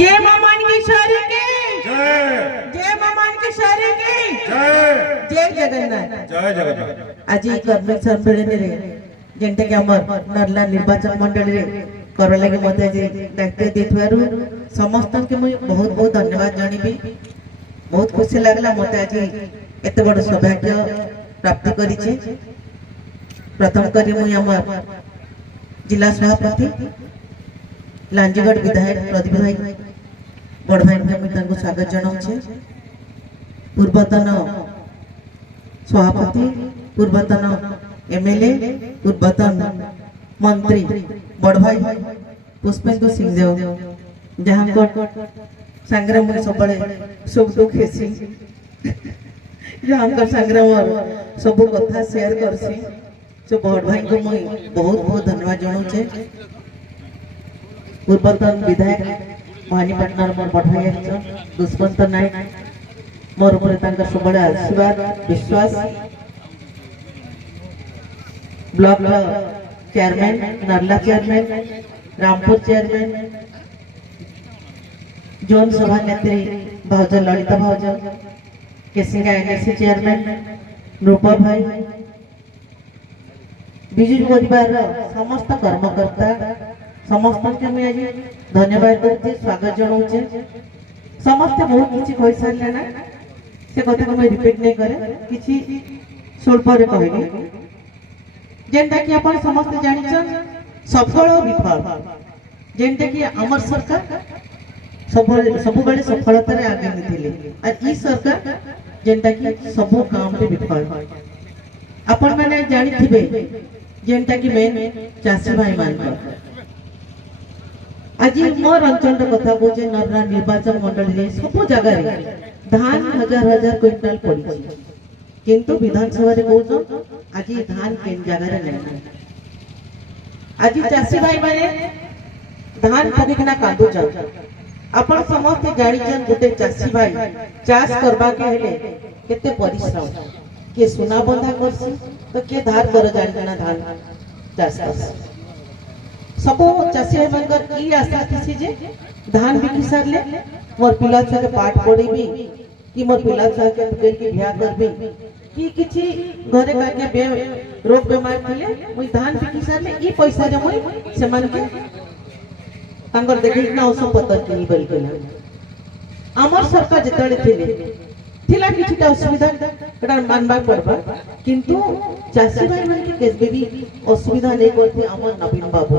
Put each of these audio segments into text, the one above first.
जय मामान की शहरी की जय, जय मामान की शहरी की जय, जय जगन्नाथ, जय जगन्नाथ। आज कर्म सम्मेलन रे जेंटे के हमर नरला निर्वाचन मंडल रे कर लगे मते जे दायित्व देथवारु समस्त के मुई बहुत बहुत धन्यवाद जानिबी। बहुत खुशी लागला मते आज एते बड़ सौभाग्य प्राप्त करिছে। प्रथम करी मुई हमर जिला सभापति लांजीगढ़ विधायक प्रदीप भाई बड़ भाई मुझे स्वागत जनाऊे। पूर्वतन सभापति पूर्वतन एमएलए पूर्वतन मंत्री बड़ भाई पुष्पेंदु सिंहदेव जहाँ संग्राम मुझे सब सुख दुख हेसी जहाँ संग्राम सब कथा शेयर करसी। तो बड़ भाई को मुई बहुत बहुत धन्यवाद जनाऊे। पूर्वतन विधायक महानीपाटनार मोर बड़ भाई दुष्मंत नायक मोर ऊपर सब आशीर्वाद विश्वास। Block chairman Narla chairman Rampur chairman zone सभा नेत्री भाज ललिता भाज केसिंगा एनएससी चेयरमैन रूपा भाई विजु परिवार समस्त कर्मकर्ता समस्त के मुझे आज धन्यवाद दूसरी स्वागत जनाऊे। समस्ते बहुत किसी कही सारे ना से कथा को मैं रिपीट नहीं करे किसी स्वल्प कहबी जेनटा कि आपण समस्त जानिछन सफल और विफल जेनटा कि हमर सरकार सब बेले सफलता रे आगे निथिले और ई सरकार जेनटा कि सब काम पे विफल। आपण माने जानिथिबे जेनटा कि मेन चासी भाई मान आज मोर अंचल कथा कहे नरला निर्वाचन मंडल रे सब जगह धान हजार हजार क्विंटाल पड़ी किंतु विधानसभा रे कहउछन आज धान केन जगह रे नै। आज चासी भाई माने धान पकिना कांदु जा अपन समस्त जानिछन गोटे चासी भाई चाष करबा के हेले केते परिश्रम के सुना बंधा करसी तो के धार कर जानिना धान चाष करसी। सब चाषी भाई मनकर ई आशा थी जे धान बिकी सारले मोर पिला छुआ के पाठ पढ़ेबी कि मोर पिला छुआ के बेल की बियाह करबी कि किछि घरे का के रोग बीमार थिले मुई धान बिकी सारले ई पैसा रे मुई सेमान के तांगर देखि ना औषध पत्तर किनी बल केला। हमर सरकार जतले थिला किछिटा असुविधा एटा मानबा पड़बा किंतु चाषी भाई मन के केसबे भी असुविधा नहीं करथे। हमर नवीन बाबू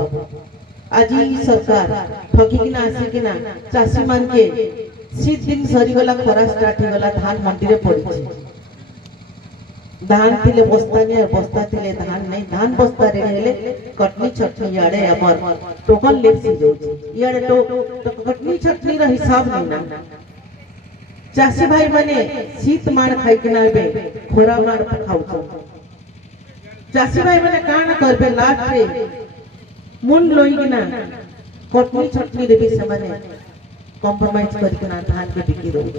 आज सरकार ठगिकिना आसिकिना चाषी मान के शीत दिन सरी गला खरा स्टार्ट हो गला धान मंडी रे पड़ी धान थिले बस्ता ने बस्ता थिले धान नहीं धान बस्ता रे हेले कटनी छटनी याडे हमर टोकन लेप्सी जाउची याडे तो कटनी छटनी रा हिसाब नहीं ना। चाषी भाई माने शीत मार खाई के नाबे खोरा मार खाउछ। चाषी भाई माने काना करबे लास्ट रे मुंड लोई के ना कटनी छटनी रे भी से माने कॉम्प्रोमाइज कर के ना धान के बिकी रहउछ।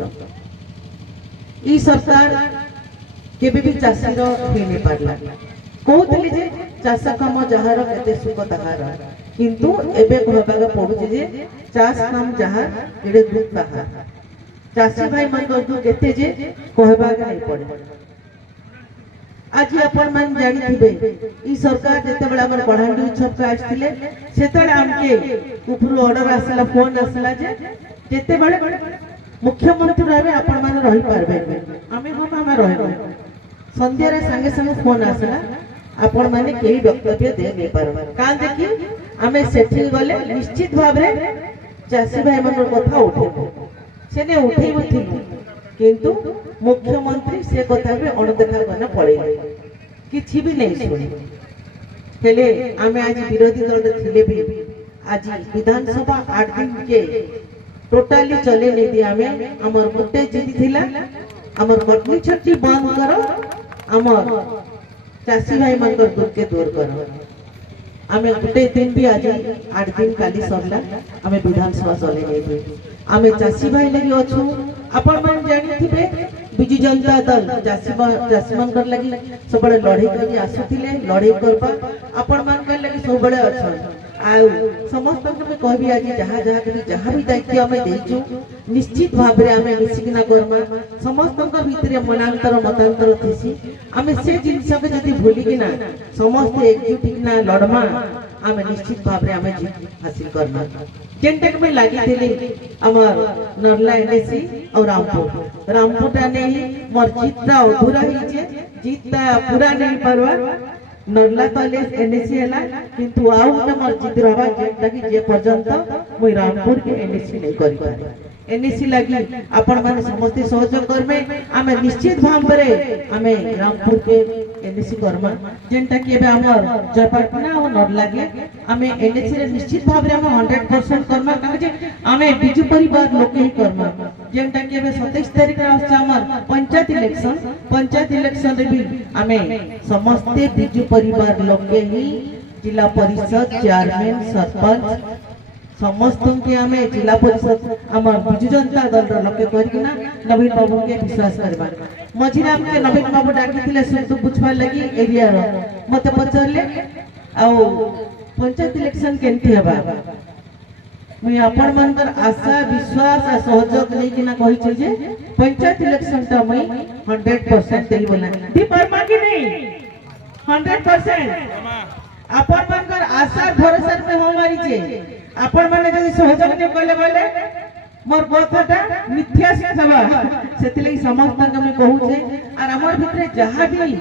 ई सरकार केबे भी चाषी रो हे नै पारला कहतले जे चाष काम जहार केते सुख तहार किंतु एबे कहबा पड़ुछ जे चाष काम जहार एडे दुख तहार। चाषी भाई मन को केते जे कहबा नहीं पड़े। आज आपण मान जानि थिबे ई सरकार जते बेला हमर बढ़ांडी उत्सव का आस्थिले सेतले हमके ऊपर ऑर्डर आसला फोन आसला जे जते बेले मुख्यमंत्री रहबे आपण मान रही पारबे हमें हम रहबे संध्या रे संगे संगे फोन आसला आपण माने केही वक्तव्य दे नै पारबा कान देखि हमें सेठी गले निश्चित भाव रे चाषी भाई मन कथा उठेबो सेने उठेबो थिलु किंतु मुख्यमंत्री से कथा भी अणदेखा करना पड़े किछि भी नहीं सुने हेले आमे आज विरोधी दल थिले भी आज विधानसभा 8 दिन के टोटली चले नहीं दिया हमें हमर गोटे जिद थिला हमर कटनी छट्टी बंद करो हमर चाषी भाई मन कर दुख के दूर करो। आमे गोटे दिन भी आज 8 दिन काली सरला आमे विधानसभा चले नहीं दे आमे चाषी भाई लगी अछु। आपण मन जानि थिबे बिजु जनता दल चाषी मन कर लगी सब लड़ाई करी आसुथिले लड़ाई करबा आपण मन कर लगी सब बड़े अच्छा आउ समस्त में कहबी आज जहाँ भी दायित्व आम देचु निश्चित भाव में आम मिसिकिना करमा समस्त भितर मनांतर मतांतर थी आम से जिनस के भूलिकिना समस्त एकजुटिना लड़मा आम निश्चित भाव में आम जीत हासिल करना जेनटा में लगी आमर नरला एनएसी और रामपुर टा नहीं मोर जीतटा अधूरा जीतटा पूरा नहीं पारवा नरला तले एनएसी हैला किंतु आउ गोटे मोर जिद रहबा जेनटा कि जे पर्यंत मुई रामपुर के एनएसी नहीं करि पारे एनएसी लगी आपण माने समस्त सहयोग करमे आमे निश्चित भाव रे आमे रामपुर के एनएसी करमा जेनटा कि एबे हमर जयपाटना और नरला के आमे एनएसी रे निश्चित भाव रे आमे 100% करमा काहे जे आमे बिजु परिवार लोक ही करमा जेनटा कि एबे 27 तारिख रे आछा हमर पंचायत इलेक्शन रे भी आमे समस्त बिजु परिवार लोक ही जिला परिषद चेयरमैन सरपंच समस्त के हमें जिला परिषद आम विजु जनता दल लोक करना नवीन बाबू के विश्वास करवा मझिरे हमके नवीन बाबू डाकी सुख बुझवार लगी एरिया मत पचारे आउ पंचायत इलेक्शन केमती हेबा मुई आपण मनकर आशा विश्वास आ सहयोग लेकिना कहि छै जे पंचायत इलेक्शन टा मुई 100% देई बोला दी परमा कि नहीं 100% आपण मनकर आशा भरोसा पे हो मारी छे आपण माने जदि सहयोग ने कले बोले मोर कथाटा मिथ्या सिखबा सेतिले समस्त में कहू छे और हमर भितरे जहां भी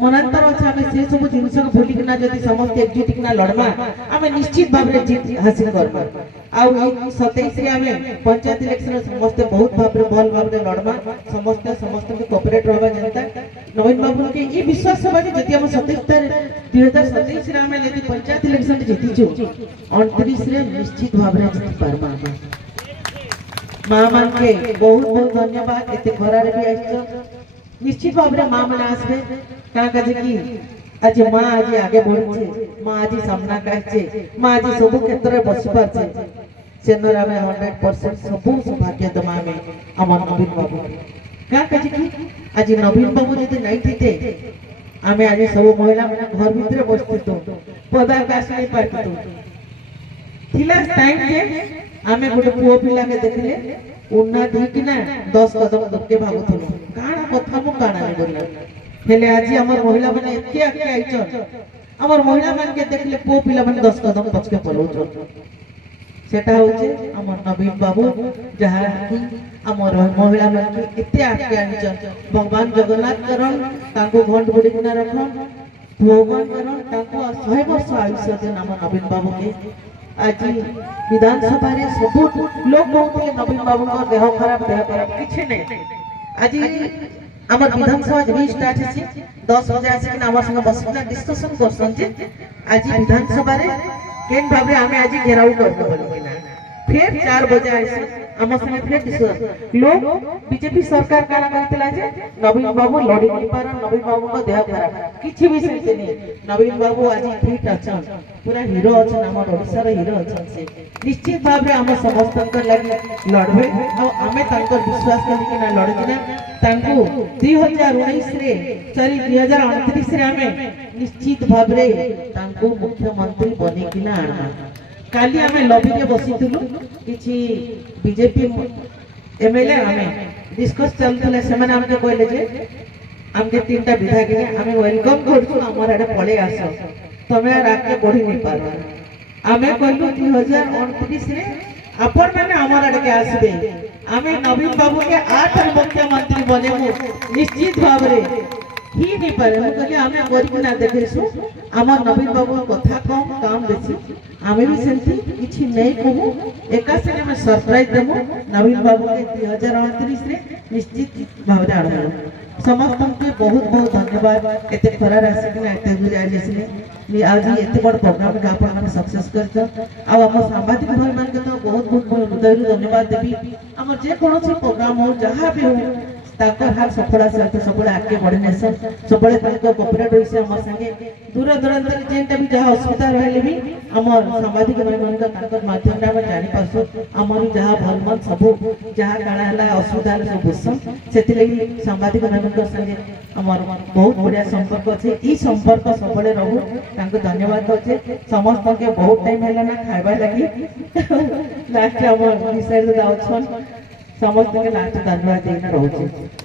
मनांतर अछि हमें से सब जिंस को भूली किना जदि समस्त एकजुट किना लड़मा हमें निश्चित भाव रे जीत हासिल करबा आउ 27 रे हमें पंचायत इलेक्शन समस्त बहुत भाव रे बल भाव रे लड़मा समस्त के कोऑपरेट रहबा जनता नवीन बाबू के ई विश्वास होबा कि जदि हम 27 तारीख 2027 रे हमें यदि पंचायत इलेक्शन जीती छु 29 रे निश्चित भाव रे जीत पारबा मां मान के बहुत बहुत धन्यवाद एते घरा रे भी आइछ निश्चित भाव रे मां मन आसबे का कजे की आज मां आज आगे बढ़छे मां आज सामना कहछे मां आज सब क्षेत्र रे बस परछे सेनरा में 100% सब सौभाग्य दमा में हमर नवीन बाबू का कजे की आज नवीन बाबू जदि नहीं थिते आमे आज सब महिला मन घर भीतर बसतितो पदा कास नहीं पाइतो थिला टाइम के आमे गोटे पुओ पिला के देखले उन्ना ढीकिना 10 कदम दुके भागुथलो काना कथा मु काना नहीं बोलला हेले आज हमर महिला माने एके आके आइछन हमर महिला मान के देखले पुओ पिला माने 10 कदम पछके पलौछन सेटा होचे हमर नवीन बाबू जहा कि हमर महिला मान के एते आके आइछन भगवान जगन्नाथ करन ताको घंट बुडी किना रखन भगवान करन ताको 100 वर्ष आयुष्य दे नाम नवीन बाबू के आज विधानसभा रे सब लोग कहते नवीन बाबू को देह खराब किछि नै आज हमर विधानसभा जब स्टार्ट छै 10 बजे आसी कि हमर संग बसिना डिस्कशन करसन जे आज विधानसभा रे केन भाबे हमें आज घेराव करबो बोलिना फिर 4 बजे आइसे हमर संग फिर डिस्कशन लोग बीजेपी सरकार काना कहतला जे नवीन बाबू लड़ी नहीं पारा नवीन बाबू को देह खराब किछि भी सेते नै नवीन बाबू आज फिट अछन पूरा हीरो अछन हमर ओडिसा रे हीरो अछन से निश्चित भाव रे हम समस्त कर लागि लड़बे और हमें तांकर विश्वास करी कि ना लड़ी कि ना तांको 2019 रे सॉरी 2029 रे हमें निश्चित भाव रे तांको मुख्यमंत्री बने कि ना आना काली हमें लॉबी के बसितलु किछि बीजेपी एमएलए हमें डिस्कस चलतले सेमाने हमके कहले जे हमके तीनटा विधायक के हमें वेलकम करछु हमर एडे पळे आसो तमे राके बढ़ी नहीं पारो हमें कहलु 2029 रे अपन माने हमर एडे के आसबे हमें नवीन बाबू के 8 मुख्यमंत्री बनेमु निश्चित भाव रे ही नहीं पारे हम कहले हमें करि ना देखैसु हमर नवीन बाबू कथा कम काम बेसी हमें भी सेंती किछि नहीं कहू एका से हमें सरप्राइज देमु नवीन बाबू के 2029 रे निश्चित भाव रे आड़ो समस्त के बहुत बहुत धन्यवाद एते खरा राशि के एते दूर आइले से आज एते बड़ प्रोग्राम के आपण माने सक्सेस करछ आ हम सांबादिक भाई मान के तो बहुत बहुत हृदय धन्यवाद देबी हमर जे कोनोसी प्रोग्राम हो जहां भी हो ताकर हाथ सफल से सबले आगे बढ़ी नेसन सबले कोऑपरेट होइसे हमर संगे दूर दूरांत जेनटा भी जहाँ असुविधा रहले भी हमर सामाजिक भाई ताकर माध्यम रे हम जानि पासु हमर जहाँ भल मन सब जहाँ काणा हला असुविधा सब बुझसन सेति लगी सामाजिक भाई संगे हमर बहुत बढ़िया संपर्क अछि ई संपर्क सबले रहू तांको धन्यवाद होचे समस्त के बहुत टाइम होला ना खाइबा लगी लास्ट हमर डिसाइड दाउछन समस्त के लास्ट धन्यवाद देना रहउचे।